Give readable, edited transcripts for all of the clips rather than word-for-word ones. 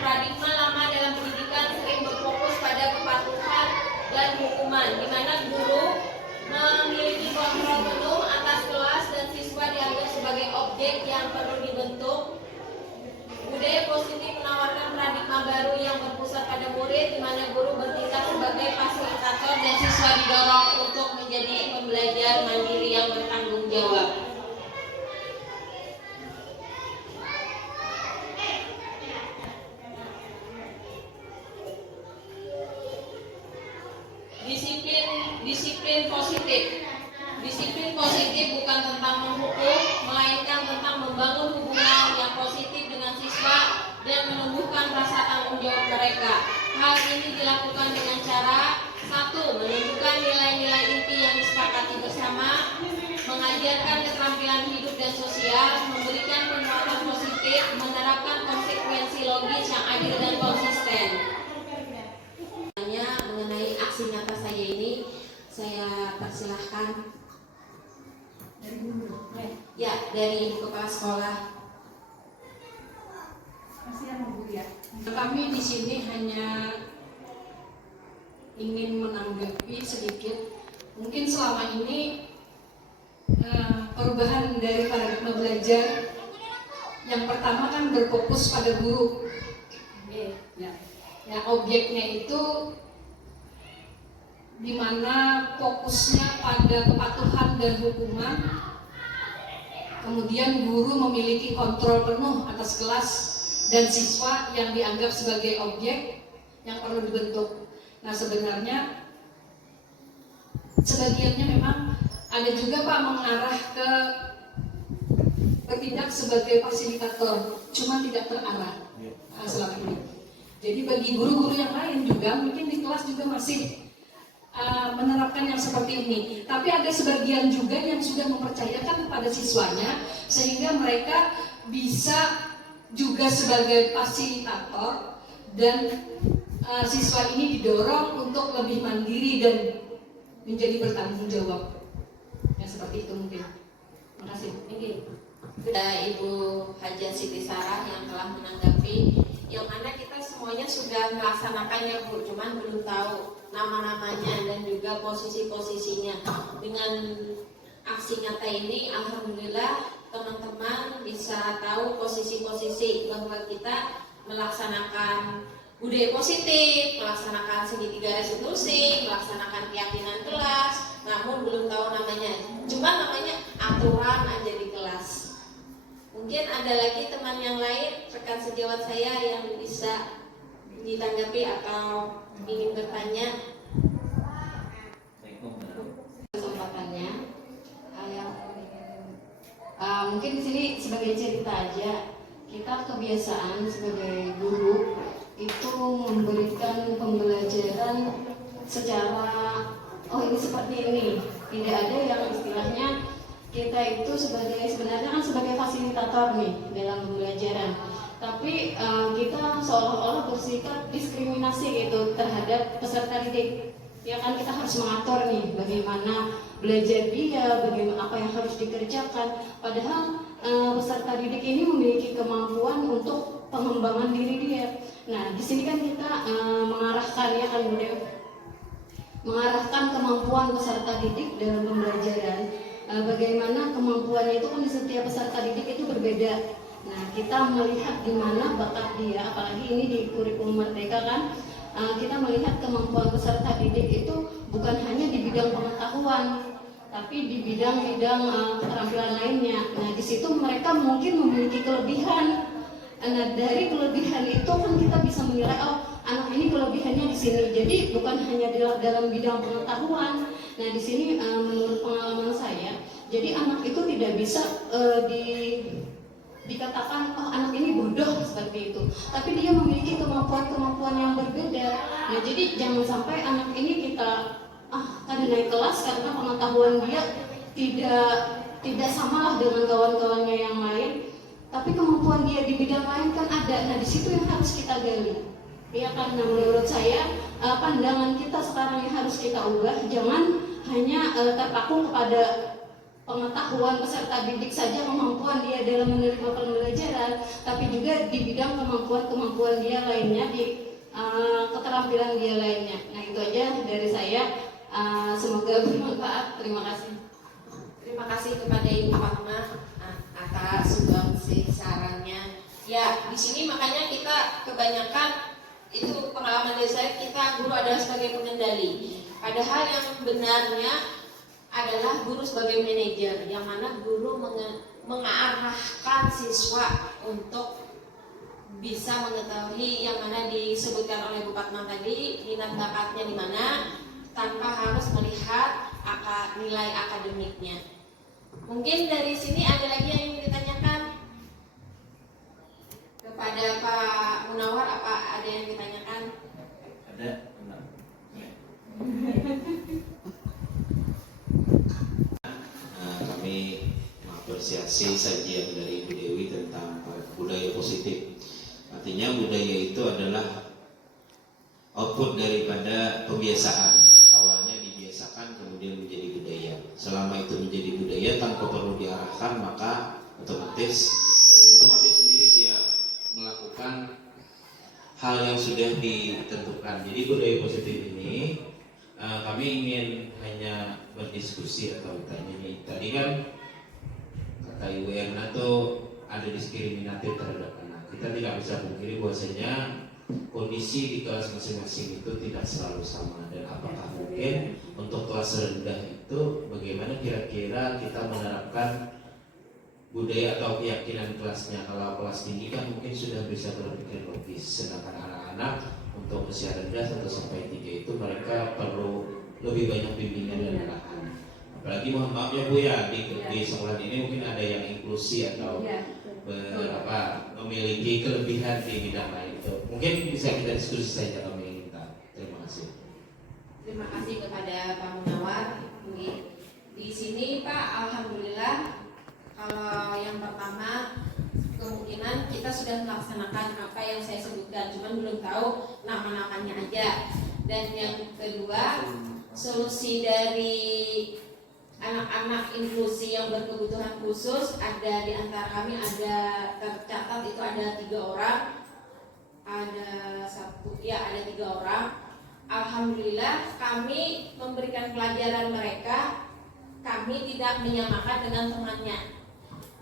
paradigma lama dalam pendidikan sering berfokus pada kepatuhan dan hukuman, di mana guru memiliki kontrol penuh atas kelas dan siswa dianggap sebagai objek yang perlu dibentuk. Budaya positif menawarkan paradigma baru yang berpusat pada murid, di mana guru bertindak sebagai fasilitator dan siswa didorong untuk menjadi pembelajar mandiri yang bertanggung jawab. Disiplin positif. Disiplin positif bukan tentang menghukum, melainkan tentang membangun hubungan yang positif dengan siswa dan menumbuhkan rasa tanggung jawab mereka. Hal ini dilakukan dengan cara: 1. Menentukan nilai-nilai inti yang disepakati bersama, mengajarkan keterampilan hidup dan sosial, memberikan penguatan positif, menerapkan konsekuensi logis yang adil dan konsisten. Mengenai aksi nyata saya ini, saya persilahkan dari guru. Ya, dari kepala sekolah. Kami di sini hanya ingin menanggapi sedikit. Mungkin selama ini perubahan dari paradigma belajar yang pertama kan berfokus pada guru. Ya, objeknya itu di mana fokusnya pada kepatuhan dan hukuman. Kemudian guru memiliki kontrol penuh atas kelas dan siswa yang dianggap sebagai objek yang perlu dibentuk. Nah, sebenarnya sebagiannya memang ada juga Pak mengarah ke bertindak sebagai fasilitator, cuma tidak terarah selama ini. Jadi bagi guru-guru yang lain juga mungkin di kelas juga masih menerapkan yang seperti ini. Tapi ada sebagian juga yang sudah mempercayakan kepada siswanya sehingga mereka bisa juga sebagai fasilitator dan siswa ini didorong untuk lebih mandiri dan menjadi bertanggung jawab. Ya, seperti itu mungkin. Terima kasih. Ada Ibu Haja Siti Sarah yang telah menanggapi, yang mana kita semuanya sudah melaksanakannya Bu, cuman belum tahu nama-namanya dan juga posisi-posisinya. Dengan aksi nyata ini, alhamdulillah teman-teman bisa tahu posisi-posisi bahwa kita melaksanakan budaya positif, melaksanakan segitiga restitusi, melaksanakan keyakinan kelas, namun belum tahu namanya. Cuma namanya aturan aja di kelas. Mungkin ada lagi teman yang lain, rekan sejawat saya yang bisa ditanggapi atau ingin bertanya. Kesempatannya, mungkin di sini sebagai cerita aja, kita kebiasaan sebagai guru itu memberikan pembelajaran secara ini seperti ini. Tidak ada yang istilahnya kita itu sebenarnya kan sebagai fasilitator nih dalam pembelajaran. Tapi kita seolah-olah bersikap diskriminasi gitu terhadap peserta didik. Ya kan, kita harus mengatur nih bagaimana belajar dia, bagaimana apa yang harus dikerjakan. Padahal peserta didik ini memiliki kemampuan untuk pengembangan diri dia. Nah, di sini kan kita mengarahkan ya kan Bunda, mengarahkan kemampuan peserta didik dalam pembelajaran. Bagaimana kemampuannya itu kan di setiap peserta didik itu berbeda. Nah, kita melihat di mana bakat dia, apalagi ini di kurikulum Merdeka kan, kita melihat kemampuan peserta didik itu bukan hanya di bidang pengetahuan, tapi di bidang-bidang keterampilan lainnya. Nah, di situ mereka mungkin memiliki kelebihan. Nah, dari kelebihan itu kan kita bisa menilai, oh anak ini kelebihannya di sini. Jadi bukan hanya dalam bidang pengetahuan. Nah, di sini menurut pengalaman saya, jadi anak itu tidak bisa dikatakan oh anak ini bodoh seperti itu, tapi dia memiliki kemampuan-kemampuan yang berbeda. Nah, jadi jangan sampai anak ini kita tadi naik kelas karena pengetahuan dia tidak samalah dengan kawan-kawannya yang lain, tapi kemampuan dia di bidang lain kan ada. Nah, di situ yang harus kita gali. Ya, karena menurut saya pandangan kita sekarang yang harus kita ubah, jangan hanya terpaku kepada pengetahuan peserta didik saja, kemampuan dia dalam menerima pembelajaran, tapi juga di bidang kemampuan dia lainnya, di keterampilan dia lainnya. Nah, itu aja dari saya. Semoga bermanfaat. Terima kasih. Terima kasih kepada Ibu Fatma atas sumbangsi sarannya. Ya, di sini makanya kita kebanyakan itu pengalaman dari saya, kita guru adalah sebagai pengendali. Padahal yang benarnya adalah guru sebagai manajer, yang mana guru mengarahkan siswa untuk bisa mengetahui yang mana disebutkan oleh Bu Fatma tadi, minat bakatnya di mana, tanpa harus melihat nilai akademiknya. Mungkin dari sini ada lagi yang ingin ditanyakan kepada Pak Munawar, apa ada yang ditanyakan? Ada. Kami mengapresiasi sajian dari Ibu Dewi tentang budaya positif. Artinya budaya itu adalah output daripada kebiasaan. Awalnya dibiasakan, kemudian menjadi budaya. Selama itu menjadi budaya tanpa perlu diarahkan, maka otomatis sendiri dia melakukan hal yang sudah ditentukan. Jadi budaya positif ini kami ingin hanya berdiskusi atau bertanya ini. Tadi kan kata Ibu Erna tuh ada diskriminatif terhadap anak. Kita tidak bisa pungkiri bahwasanya kondisi di kelas masing-masing itu tidak selalu sama, dan apakah mungkin untuk kelas rendah itu bagaimana kira-kira kita menerapkan budaya atau keyakinan kelasnya. Kalau kelas tinggi kan mungkin sudah bisa berpikir logis, sedangkan anak-anak untuk usia rendah 1 sampai 3 itu mereka perlu lebih banyak bimbingan dan arahan. Apalagi mohon maaf ya Bu ya, di sekolah ini mungkin ada yang inklusi atau memiliki kelebihan di bidang lain. Itu mungkin bisa kita diskusi saja kami minta. Terima kasih. Terima kasih kepada Pak Munawar. Di sini Pak, alhamdulillah, kalau yang pertama kemungkinan kita sudah melaksanakan apa yang saya sebutkan, cuman belum tahu nama-namanya aja. Dan yang kedua, solusi dari anak-anak inklusi yang berkebutuhan khusus, ada di antara kami ada tercatat itu ada 3 orang, ada 3 orang. Alhamdulillah kami memberikan pelajaran mereka, kami tidak menyamakan dengan temannya.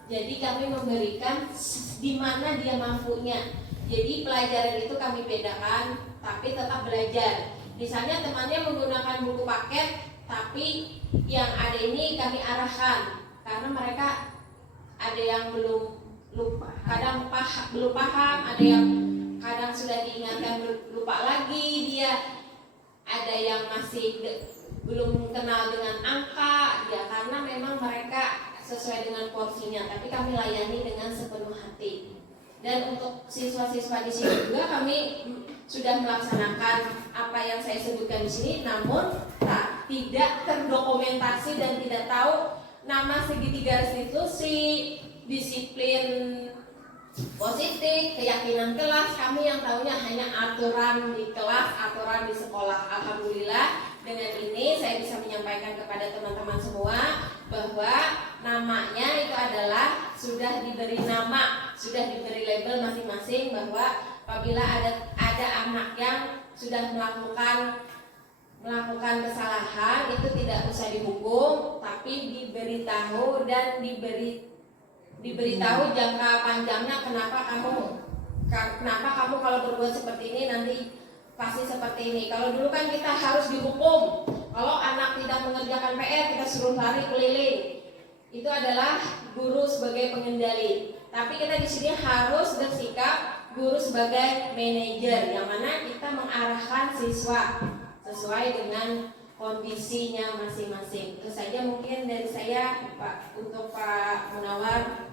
Jadi kami memberikan di mana dia mampunya. Jadi pelajaran itu kami bedakan, tapi tetap belajar. Misalnya temannya menggunakan buku paket, tapi yang ada ini kami arahkan, karena mereka ada yang belum lupa, kadang belum paham, ada yang kadang sudah diingatkan lupa lagi dia, ada yang masih belum kenal dengan angka ya, karena memang mereka sesuai dengan porsinya, tapi kami layani dengan sepenuh hati. Dan untuk siswa-siswa di sini juga kami sudah melaksanakan apa yang saya sebutkan di sini, namun tidak terdokumentasi dan tidak tahu nama segitiga restitusi, disiplin positif, keyakinan kelas. Kami yang tahunya hanya aturan di kelas, aturan di sekolah. Alhamdulillah dengan ini saya bisa menyampaikan kepada teman-teman semua bahwa namanya itu adalah sudah diberi nama, sudah diberi label masing-masing, bahwa apabila ada anak yang sudah melakukan kesalahan itu tidak usah dihukum, tapi diberitahu dan diberitahu jangka panjangnya kenapa kamu kalau berbuat seperti ini nanti pasti seperti ini. Kalau dulu kan kita harus dihukum, kalau anak tidak mengerjakan PR kita suruh lari keliling. Itu adalah guru sebagai pengendali. Tapi kita di sini harus bersikap guru sebagai manajer, yang mana kita mengarahkan siswa sesuai dengan kondisinya masing-masing. Itu saja mungkin dari saya Pak, untuk Pak Munawar.